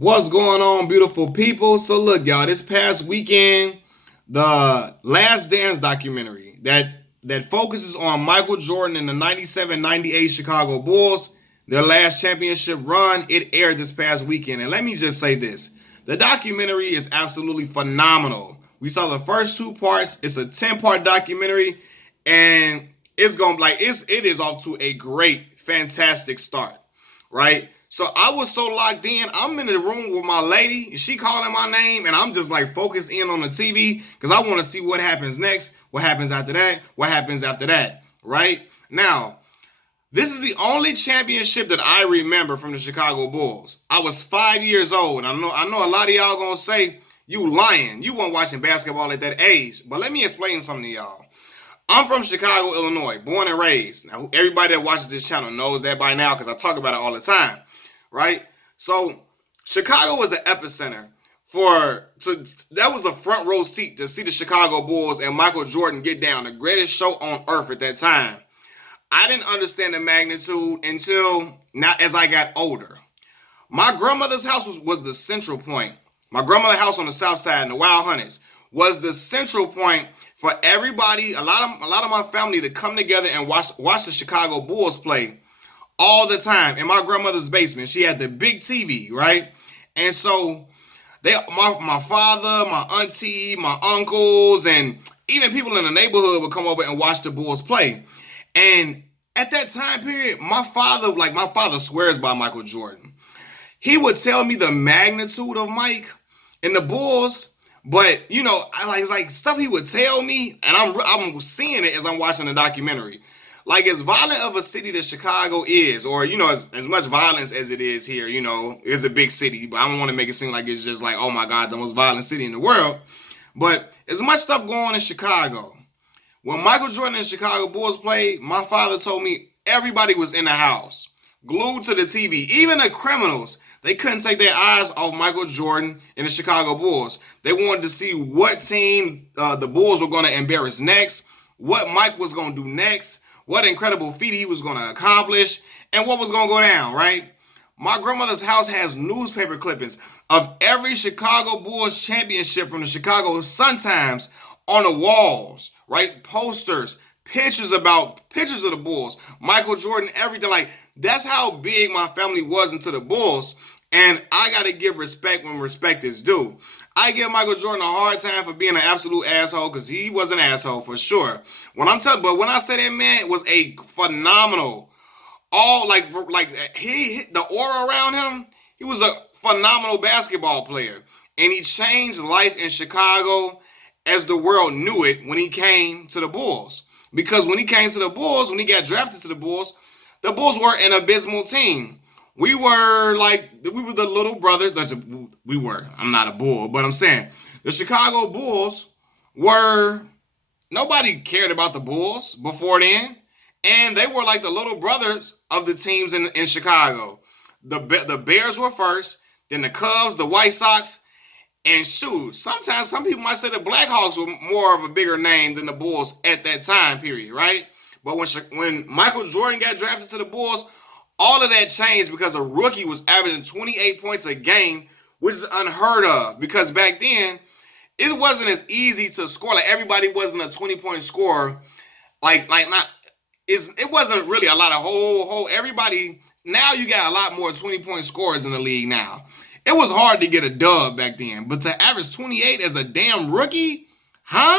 What's going on, beautiful people? So look, y'all, this past weekend, the Last Dance documentary that focuses on Michael Jordan and the 97-98 Chicago Bulls, their last championship run, it aired this past weekend. And let me just say this. The documentary is absolutely phenomenal. We saw the first two parts. It's a 10-part documentary, and it is off to a great, fantastic start, right? So I was so locked in. I'm in the room with my lady. She calling my name, and I'm just like focused in on the TV because I want to see what happens next, what happens after that, what happens after that. Right now, this is the only championship that I remember from the Chicago Bulls. I was 5 years old. I know a lot of y'all gonna say you lying. You weren't watching basketball at that age. But let me explain something to y'all. I'm from Chicago, Illinois, born and raised. Now, everybody that watches this channel knows that by now because I talk about it all the time, right? So, Chicago was the epicenter that was a front row seat to see the Chicago Bulls and Michael Jordan get down, the greatest show on earth at that time. I didn't understand the magnitude until now as I got older. My grandmother's house was the central point. My grandmother's house on the south side in the Wild Hunters was the central point for everybody, a lot of my family to come together and watch the Chicago Bulls play all the time in my grandmother's basement. She had the big TV, right? And so my father, my auntie, my uncles, and even people in the neighborhood would come over and watch the Bulls play. And at that time period, my father swears by Michael Jordan. He would tell me the magnitude of Mike and the Bulls, but it's like stuff he would tell me, and I'm seeing it as I'm watching the documentary. Like as violent of a city that Chicago is, or as much violence as it is here, it's a big city, but I don't want to make it seem like it's just like, oh my God, the most violent city in the world. But as much stuff going on in Chicago. When Michael Jordan and Chicago Bulls played, my father told me everybody was in the house, glued to the TV. Even the criminals, they couldn't take their eyes off Michael Jordan and the Chicago Bulls. They wanted to see what team the Bulls were going to embarrass next, what Mike was going to do next, what incredible feat he was going to accomplish, and what was going to go down, right? My grandmother's house has newspaper clippings of every Chicago Bulls championship from the Chicago Sun-Times on the walls, right? Posters, pictures of the Bulls, Michael Jordan, everything. Like, that's how big my family was into the Bulls. And I got to give respect when respect is due. I give Michael Jordan a hard time for being an absolute asshole because he was an asshole for sure. But when I say that man was a phenomenal, the aura around him, he was a phenomenal basketball player. And he changed life in Chicago as the world knew it when he came to the Bulls. Because when he came to the Bulls, when he got drafted to the Bulls were an abysmal team. We were the little brothers. I'm not a Bull, but I'm saying the Chicago Bulls nobody cared about the Bulls before then. And they were like the little brothers of the teams in Chicago. The Bears were first, then the Cubs, the White Sox, and shoot, sometimes some people might say the Blackhawks were more of a bigger name than the Bulls at that time period, right? But when Michael Jordan got drafted to the Bulls, all of that changed because a rookie was averaging 28 points a game, which is unheard of. Because back then, it wasn't as easy to score. Like everybody wasn't a 20-point scorer. It wasn't really a lot of everybody. Now you got a lot more 20-point scorers in the league now. It was hard to get a dub back then, but to average 28 as a damn rookie, huh?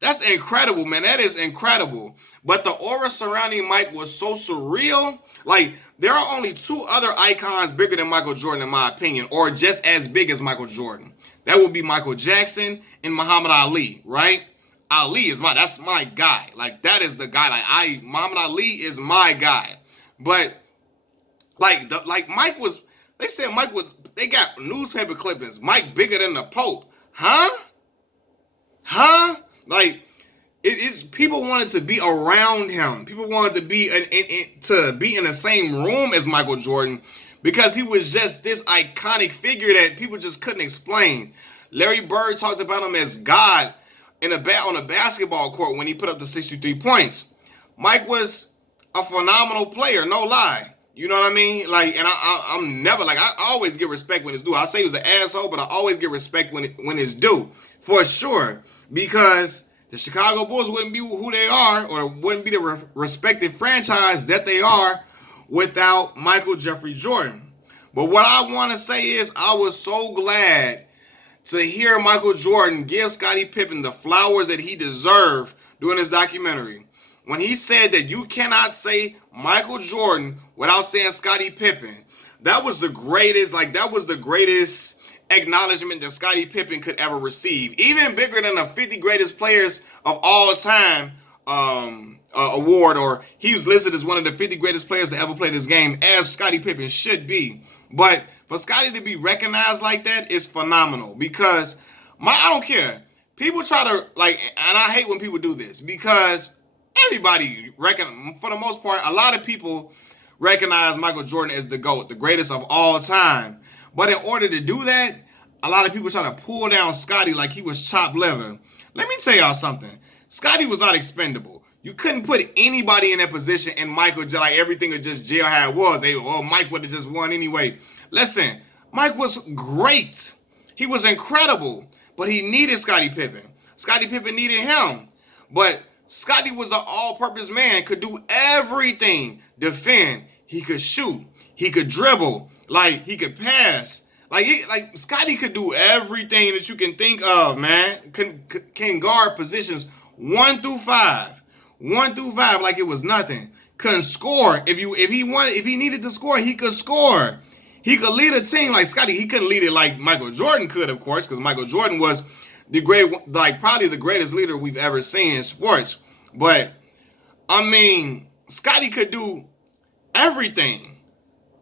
That's incredible, man. That is incredible. But the aura surrounding Mike was so surreal. Like, there are only two other icons bigger than Michael Jordan, in my opinion, or just as big as Michael Jordan. That would be Michael Jackson and Muhammad Ali, right? That's my guy. Like, that is the guy. Muhammad Ali is my guy. But, Mike was, they said Mike was, they got newspaper clippings. Mike bigger than the Pope. Huh? Like, people wanted to be around him. People wanted to be in the same room as Michael Jordan because he was just this iconic figure that people just couldn't explain. Larry Bird talked about him as God on a basketball court when he put up the 63 points. Mike was a phenomenal player, no lie. You know what I mean? Like, and I'm never like I always get respect when it's due. I say he was an asshole, but I always get respect when it's due for sure. Because the Chicago Bulls wouldn't be who they are, or wouldn't be the respected franchise that they are without Michael Jeffrey Jordan. But what I want to say is, I was so glad to hear Michael Jordan give Scottie Pippen the flowers that he deserved during his documentary. When he said that you cannot say Michael Jordan without saying Scottie Pippen, that was the greatest, acknowledgement that Scottie Pippen could ever receive. Even bigger than the 50 greatest players of all time award, or he was listed as one of the 50 greatest players to ever play this game, as Scottie Pippen should be. But for Scottie to be recognized like that is phenomenal, because I don't care. People try to, and I hate when people do this, because everybody for the most part, a lot of people recognize Michael Jordan as the GOAT, the greatest of all time. But in order to do that, a lot of people try to pull down Scottie like he was chopped liver. Let me tell y'all something. Scottie was not expendable. You couldn't put anybody in that position, and Michael, like everything would just jail how it was. Mike would have just won anyway. Listen, Mike was great. He was incredible, but he needed Scottie Pippen. Scottie Pippen needed him. But Scottie was an all-purpose man, could do everything. Defend, he could shoot, he could dribble, like he could pass. Like Scottie could do everything that you can think of, man. Can guard positions 1 through 5. 1 through 5 like it was nothing. Couldn't score. If he needed to score, he could score. He could lead a team like Scottie. He couldn't lead it like Michael Jordan could, of course, because Michael Jordan was probably the greatest leader we've ever seen in sports. But I mean, Scottie could do everything.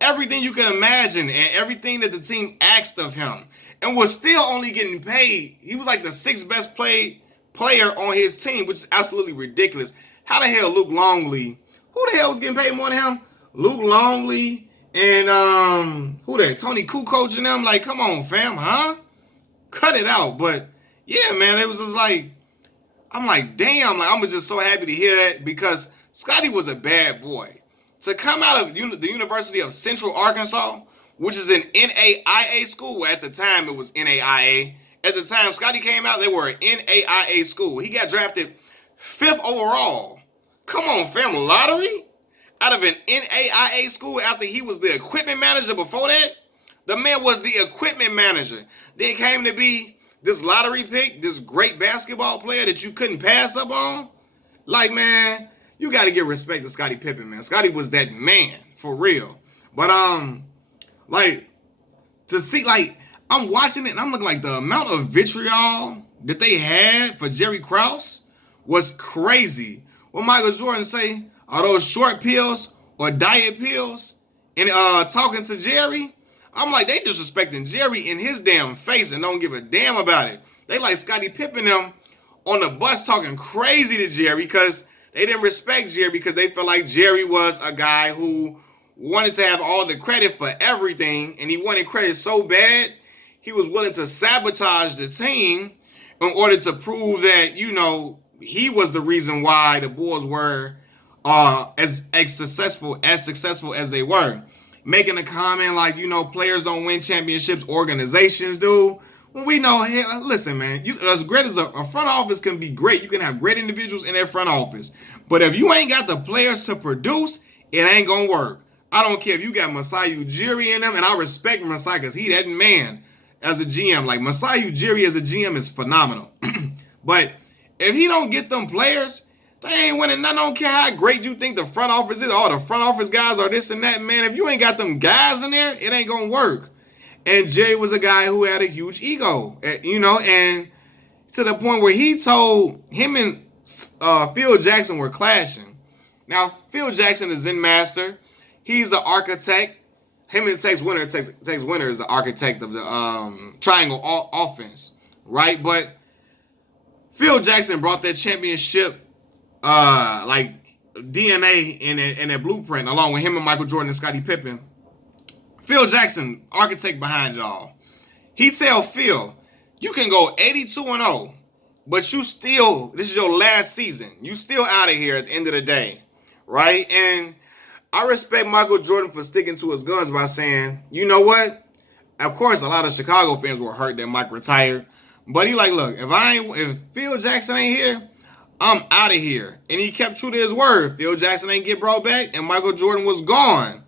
Everything you can imagine, and everything that the team asked of him, and was still only getting paid. He was like the 6th best player on his team, which is absolutely ridiculous. How the hell Luke Longley? Who the hell was getting paid more than him? Luke Longley and who that? Tony Kukoc and them. Like, come on, fam, huh? Cut it out. But yeah, man, it was just like, I'm like, damn. Like, I'm just so happy to hear that, because Scottie was a bad boy. To come out of the University of Central Arkansas, which is an NAIA school. Well, at the time, it was NAIA. At the time Scottie came out, they were an NAIA school. He got drafted 5th overall. Come on, fam, lottery? Out of an NAIA school after he was the equipment manager before that? The man was the equipment manager. Then came to be this lottery pick, this great basketball player that you couldn't pass up on? Like, man, you got to give respect to Scottie Pippen, man. Scottie was that man, for real. But, to see, I'm watching it, and I'm looking like the amount of vitriol that they had for Jerry Krause was crazy. What Michael Jordan say, are those short pills or diet pills? And talking to Jerry, I'm like, they disrespecting Jerry in his damn face and don't give a damn about it. They like Scottie Pippen them on the bus talking crazy to Jerry, because they didn't respect Jerry, because they felt like Jerry was a guy who wanted to have all the credit for everything, and he wanted credit so bad, he was willing to sabotage the team in order to prove that, he was the reason why the Bulls were as successful as they were. Making a comment like, players don't win championships, organizations do. When we know, hey, listen, man, as great as a front office can be great, you can have great individuals in their front office. But if you ain't got the players to produce, it ain't going to work. I don't care if you got Masai Ujiri in them, and I respect Masai because he that man as a GM. Like, Masai Ujiri as a GM is phenomenal. But if he don't get them players, they ain't winning. I don't care how great you think the front office is. All the front office guys are this and that, man. If you ain't got them guys in there, it ain't going to work. And Jerry was a guy who had a huge ego, and to the point where he told him and Phil Jackson were clashing. Now, Phil Jackson is Zen master. He's the architect. Him and Tex Winter is the architect of the triangle offense, right? But Phil Jackson brought that championship DNA in a blueprint, along with him and Michael Jordan and Scottie Pippen. Phil Jackson, architect behind it all. He tell Phil, you can go 82-0, but this is your last season. You still out of here at the end of the day, right? And I respect Michael Jordan for sticking to his guns by saying, you know what? Of course, a lot of Chicago fans were hurt that Mike retired. But he like, look, if Phil Jackson ain't here, I'm out of here. And he kept true to his word. Phil Jackson ain't get brought back, and Michael Jordan was gone.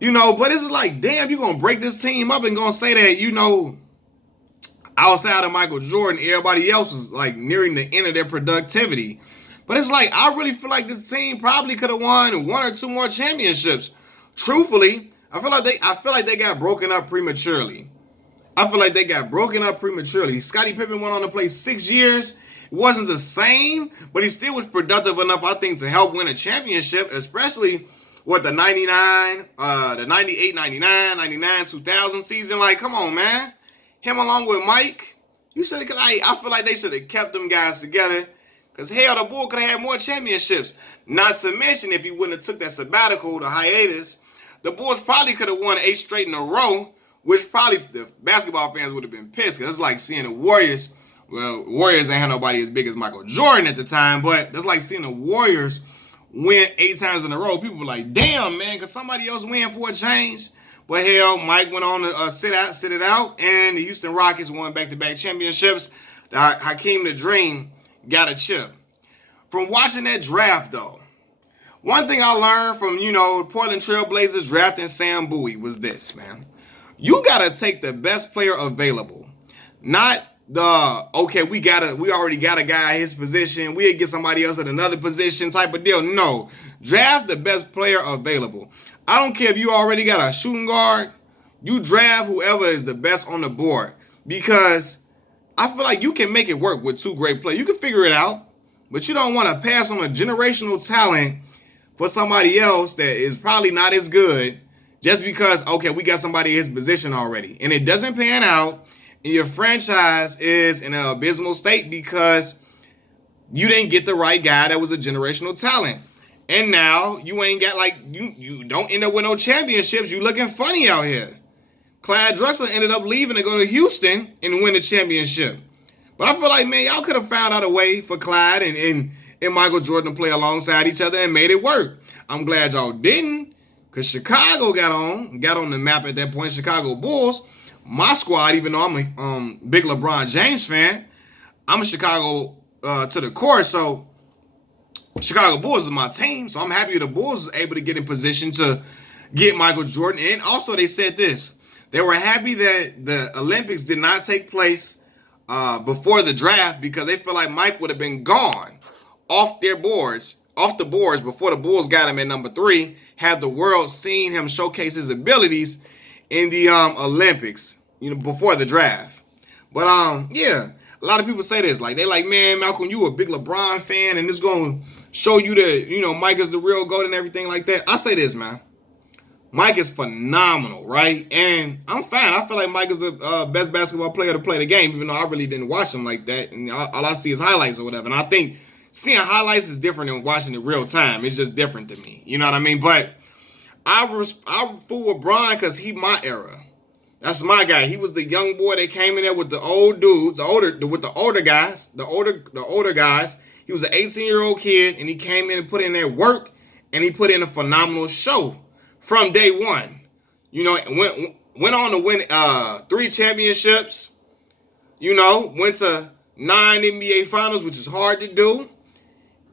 But it's like, damn, you gonna break this team up and gonna say that, outside of Michael Jordan, everybody else was like nearing the end of their productivity. But it's like, I really feel like this team probably could have won one or two more championships. Truthfully, I feel like they got broken up prematurely. Scottie Pippen went on to play 6 years. It wasn't the same, but he still was productive enough, I think, to help win a championship, especially with the 99, the 98, 99, 99, 2000 season. Like, come on, man. Him along with Mike, I feel like they should have kept them guys together. Because, hell, the Bull could have had more championships. Not to mention, if he wouldn't have took that sabbatical, the hiatus, the Bulls probably could have won 8 straight in a row, which probably the basketball fans would have been pissed. Because it's like seeing the Warriors. Well, Warriors ain't had nobody as big as Michael Jordan at the time, but that's like seeing the Warriors win 8 times in a row. People were like, damn, man, could somebody else win for a change? But hell, Mike went on to sit it out, and the Houston Rockets won back-to-back championships. Hakeem the Dream got a chip. From watching that draft, though, one thing I learned from, Portland Trail Blazers drafting Sam Bowie was this, man. You got to take the best player available. Not we already got a guy at his position, we'll get somebody else at another position type of deal. No. Draft the best player available. I don't care if you already got a shooting guard. You draft whoever is the best on the board. Because I feel like you can make it work with 2 great players. You can figure it out. But you don't want to pass on a generational talent for somebody else that is probably not as good just because, we got somebody in his position already. And it doesn't pan out. And your franchise is in an abysmal state because you didn't get the right guy that was a generational talent. And now you ain't got you don't end up with no championships. You looking funny out here. Clyde Drexler ended up leaving to go to Houston and win the championship. But I feel like, man, y'all could have found out a way for Clyde and Michael Jordan to play alongside each other and made it work. I'm glad y'all didn't, because Chicago got on the map at that point. Chicago Bulls, my squad, even though I'm a big LeBron James fan, I'm a Chicago to the core, so Chicago Bulls is my team, so I'm happy the Bulls was able to get in position to get Michael Jordan. And also they said this. They were happy that the Olympics did not take place before the draft because they feel like Mike would have been gone off the boards before the Bulls got him at number 3, had the world seen him showcase his abilities in the Olympics, before the draft. But a lot of people say this, like they like, man, Malcolm, you a big LeBron fan, and it's gonna show you that, Mike is the real GOAT and everything like that. I say this, man. Mike is phenomenal, right? And I'm fine. I feel like Mike is the best basketball player to play the game, even though I really didn't watch him like that. And all I see is highlights or whatever. And I think seeing highlights is different than watching it real time. It's just different to me. You know what I mean? But I fool with Bron because he my era. That's my guy. He was the young boy that came in there with the old dudes, with the older guys, the older guys. He was an 18-year-old kid, and he came in and put in that work, and he put in a phenomenal show from day one. Went on to win 3 championships. Went to 9 NBA finals, which is hard to do.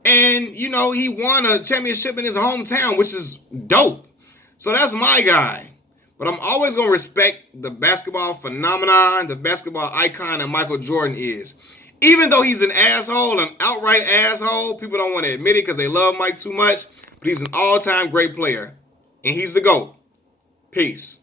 And, he won a championship in his hometown, which is dope. So that's my guy. But I'm always going to respect the basketball phenomenon, the basketball icon that Michael Jordan is. Even though he's an asshole, an outright asshole, people don't want to admit it because they love Mike too much. But he's an all-time great player. And he's the GOAT. Peace.